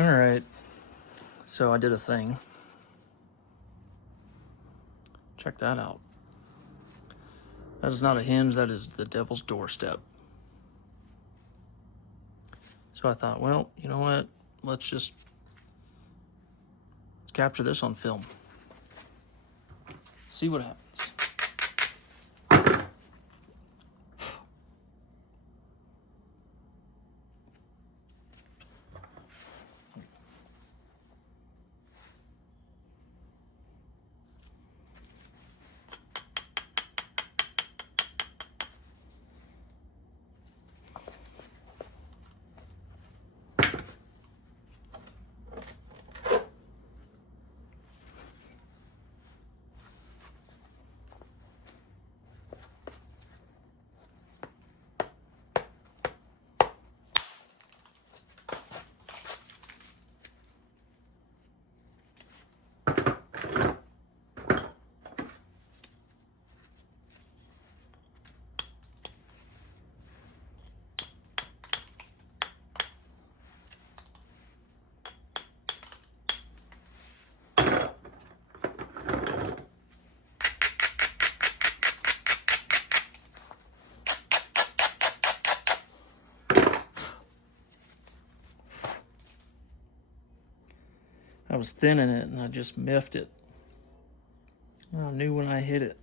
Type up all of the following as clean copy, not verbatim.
All right, so I did a thing. Check that out. That is not a hinge, that is the Devil's Doorstep. So I thought, well, you know what? Let's capture this on film. See what happens. I was thinning it and I just miffed it. I knew when I hit it,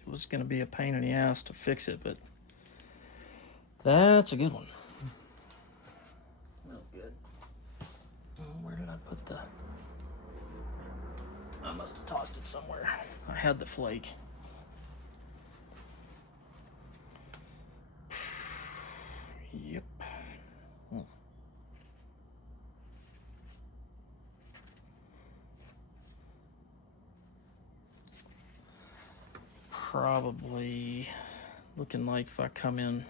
it was going to be a pain in the ass to fix it, but that's a good one. Real good. Where did I put the... I must have tossed it somewhere. I had the flake. Yep. Probably looking like if I come in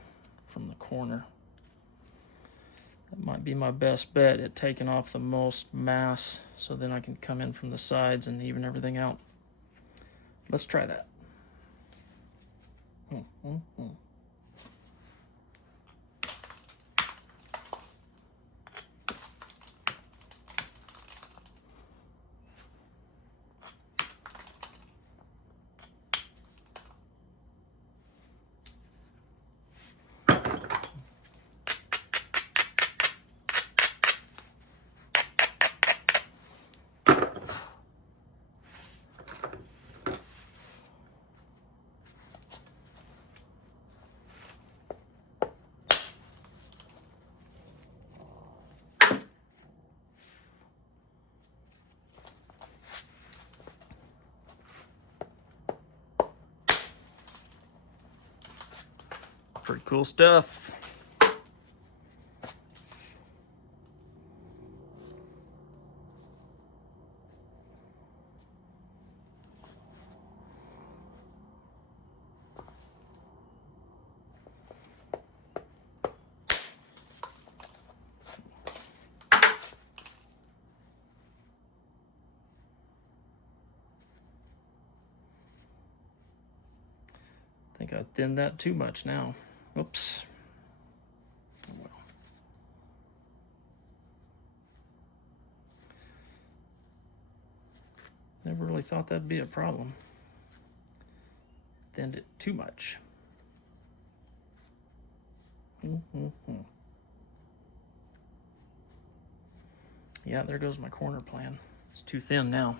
from the corner, that might be my best bet at taking off the most mass, so then I can come in from the sides and even everything out. Let's try that. Pretty cool stuff. I think I thinned that too much now. Oops. Oh well. Never really thought that'd be a problem. Thinned it too much. Yeah, there goes my corner plan. It's too thin now.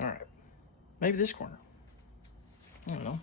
All right, maybe this corner. I don't know.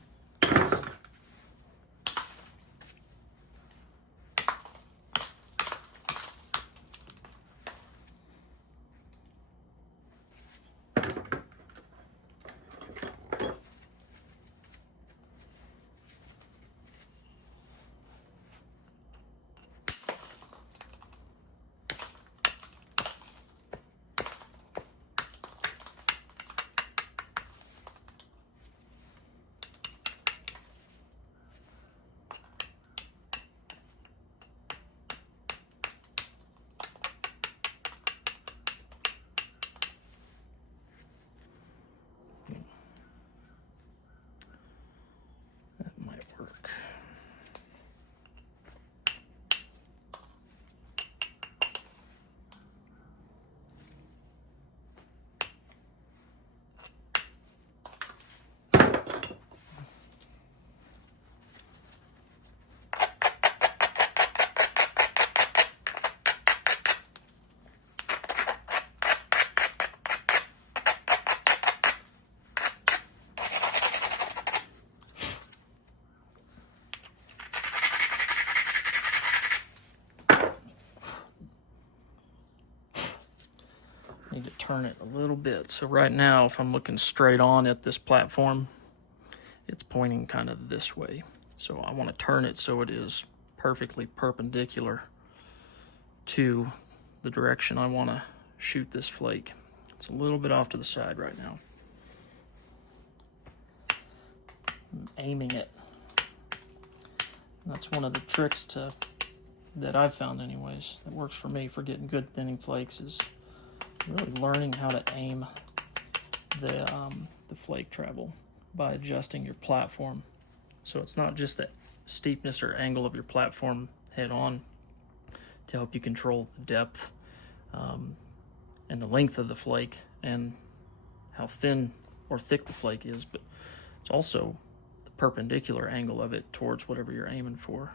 need to turn it a little bit. So right now, if I'm looking straight on at this platform, it's pointing kind of this way. So I want to turn it so it is perfectly perpendicular to the direction I want to shoot this flake. It's a little bit off to the side right now. I'm aiming it. That's one of the tricks that I've found anyways, that works for me for getting good thinning flakes, is really learning how to aim the flake travel by adjusting your platform. So it's not just the steepness or angle of your platform head on to help you control the depth and the length of the flake and how thin or thick the flake is, but it's also the perpendicular angle of it towards whatever you're aiming for,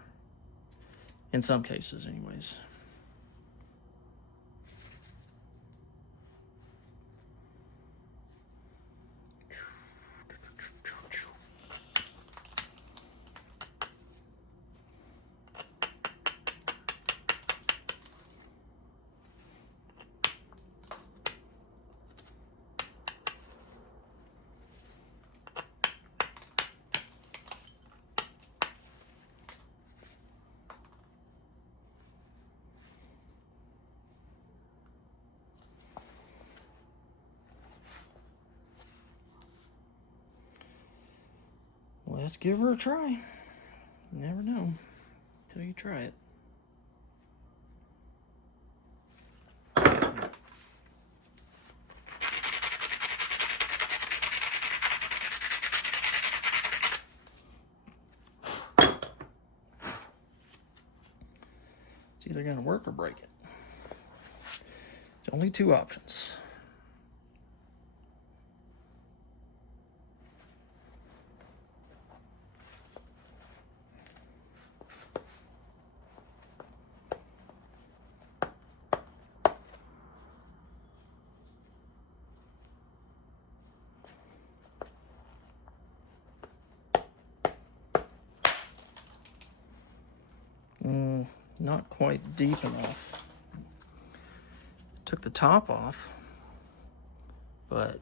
in some cases anyways. Let's give her a try. You never know until you try it. It's either going to work or break it. There's only two options. Not quite deep enough. Took the top off, but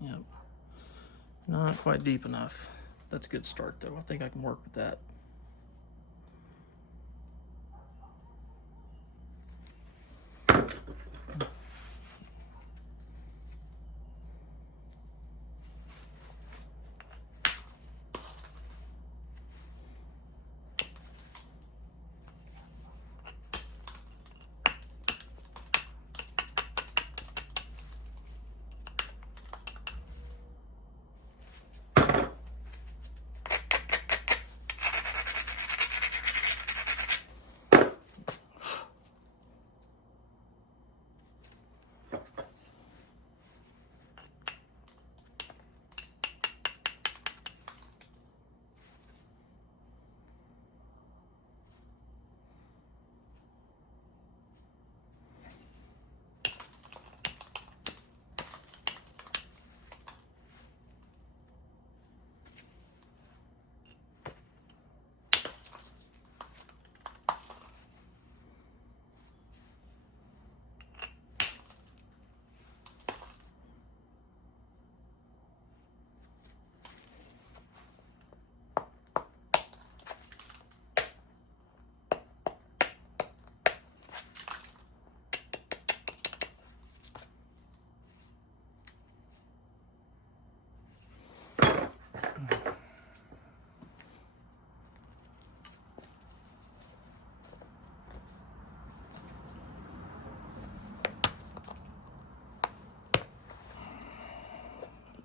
yep, not quite deep enough. That's a good start though. I think I can work with that.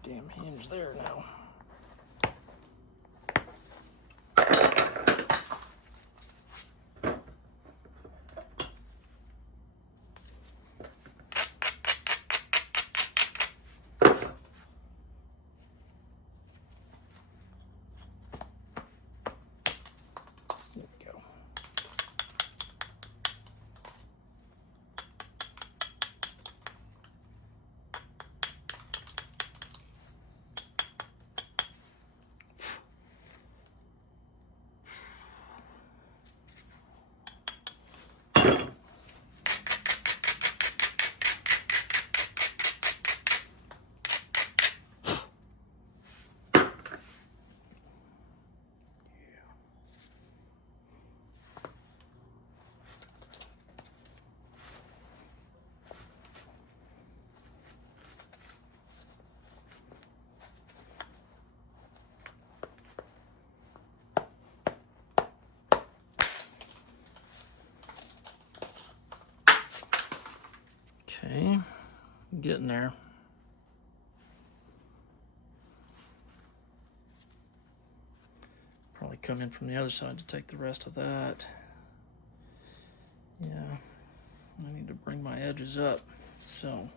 Damn hinge there now. There we go. getting there. Probably come in from the other side to take the rest of that. Yeah, I need to bring my edges up. So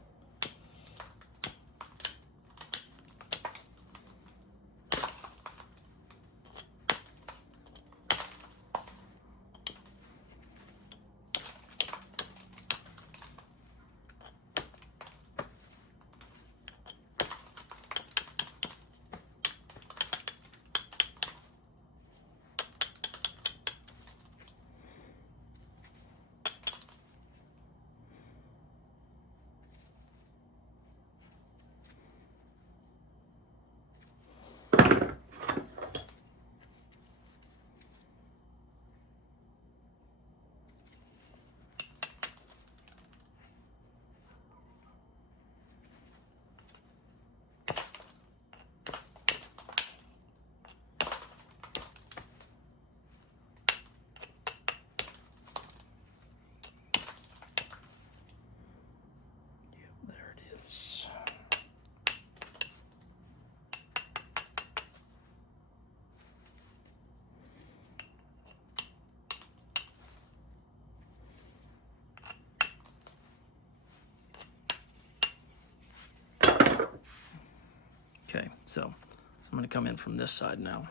okay, so I'm going to come in from this side now.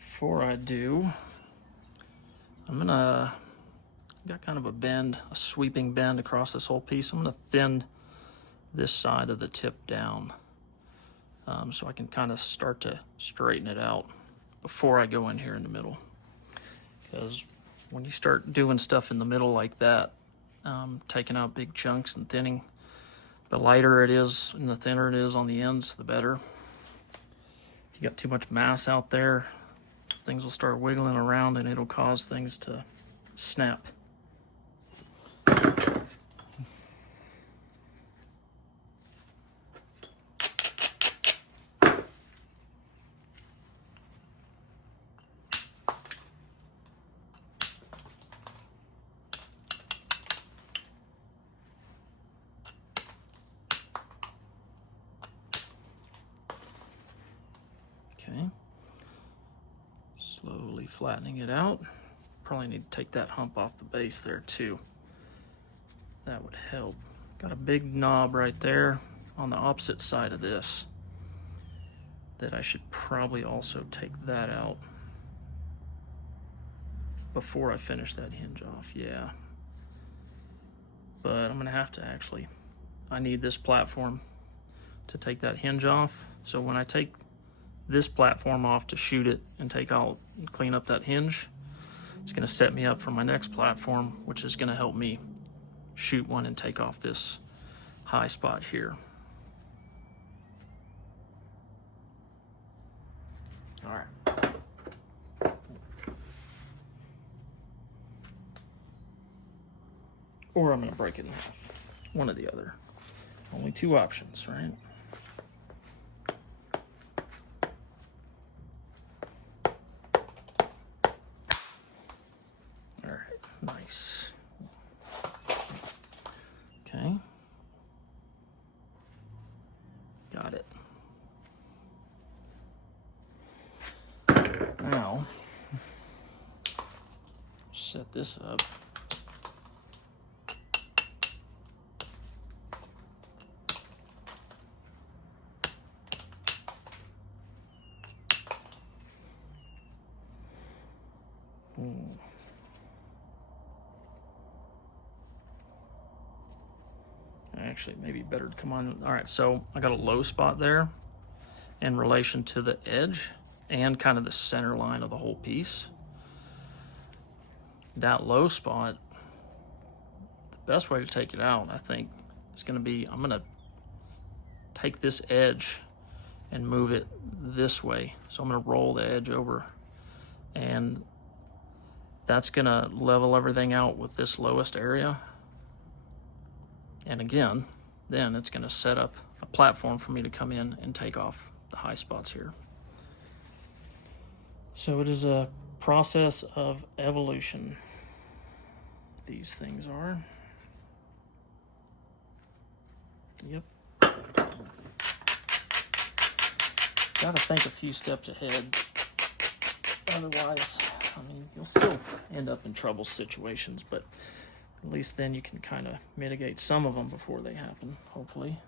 Before I do, I'm gonna got kind of a bend, a sweeping bend across this whole piece. I'm gonna thin this side of the tip down so I can kind of start to straighten it out before I go in here in the middle. Because when you start doing stuff in the middle like that, taking out big chunks and thinning, the lighter it is and the thinner it is on the ends, the better. If you got too much mass out there, things will start wiggling around and it'll cause things to snap. Okay, slowly flattening it out. Probably need to take that hump off the base there too. That would help. Got a big knob right there on the opposite side of this that I should probably also take that out before I finish that hinge off. Yeah, but I'm gonna have to actually, I need this platform to take that hinge off. So when I take this platform off to shoot it and take out and clean up that hinge, it's going to set me up for my next platform, which is going to help me shoot one and take off this high spot here. All right. Or I'm going to break it in half. One or the other. Only two options, right? Nice. Okay. Got it. Now, set this up. Actually, maybe better to come on. All right, so I got a low spot there in relation to the edge and kind of the center line of the whole piece. That low spot, the best way to take it out, I think, is going to be, I'm going to take this edge and move it this way. So I'm going to roll the edge over, and that's going to level everything out with this lowest area. And again, then it's going to set up a platform for me to come in and take off the high spots here. So it is a process of evolution. These things are. Yep. Gotta think a few steps ahead. Otherwise, I mean, you'll still end up in trouble situations, but at least then you can kind of mitigate some of them before they happen, hopefully.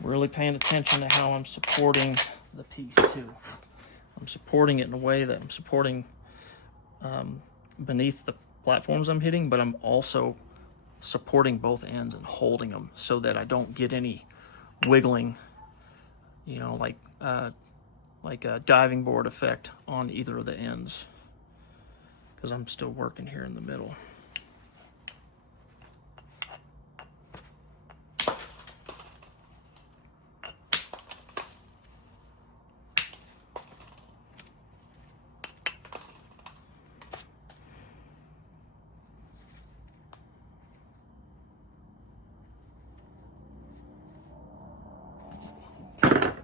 Really paying attention to how I'm supporting the piece too. I'm supporting it in a way that I'm supporting beneath the platforms I'm hitting, but I'm also supporting both ends and holding them so that I don't get any wiggling, you know, like a diving board effect on either of the ends, because I'm still working here in the middle.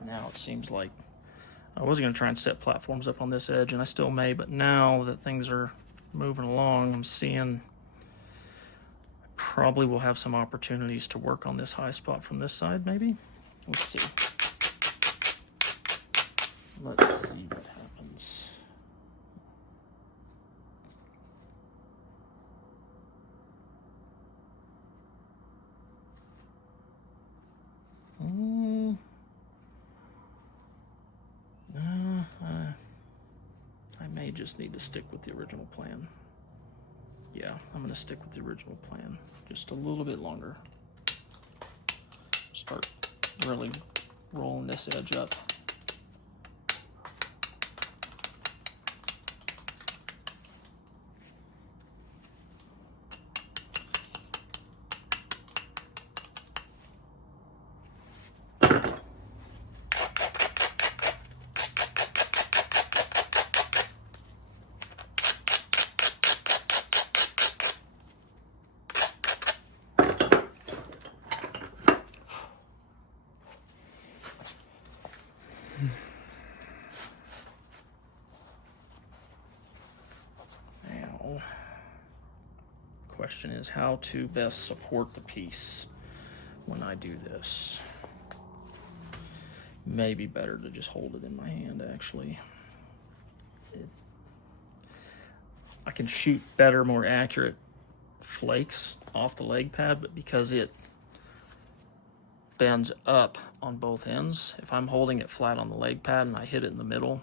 Now it seems like I was going to try and set platforms up on this edge, and I still may, but now that things are moving along, I'm seeing I probably will have some opportunities to work on this high spot from this side, maybe. Let's see. Let's see what happens. I may just need to stick with the original plan. Yeah, I'm going to stick with the original plan just a little bit longer. Start really rolling this edge up. Question is how to best support the piece when I do this. Maybe better to just hold it in my hand, actually. I can shoot better, more accurate flakes off the leg pad, but because it bends up on both ends, if I'm holding it flat on the leg pad and I hit it in the middle,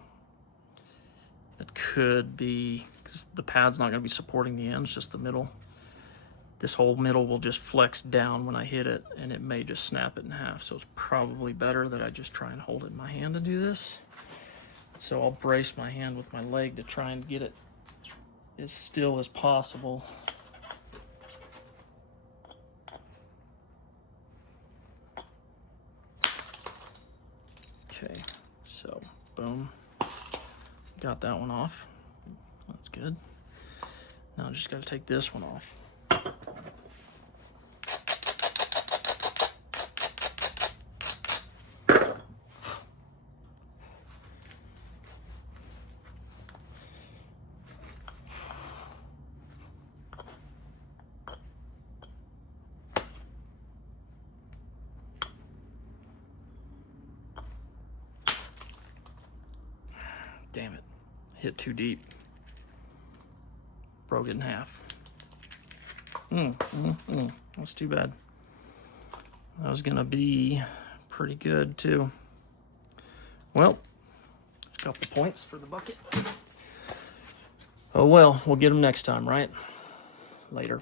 it could be, because the pad's not going to be supporting the ends, just the middle. This whole middle will just flex down when I hit it, and it may just snap it in half. So it's probably better that I just try and hold it in my hand to do this. So I'll brace my hand with my leg to try and get it as still as possible. Okay, so boom. Got that one off. That's good. Now I just got to take this one off. Damn it, hit too deep. Broke it in half. That's too bad. That was gonna be pretty good too. Well, a couple points for the bucket. Oh well, we'll get them next time, right? Later.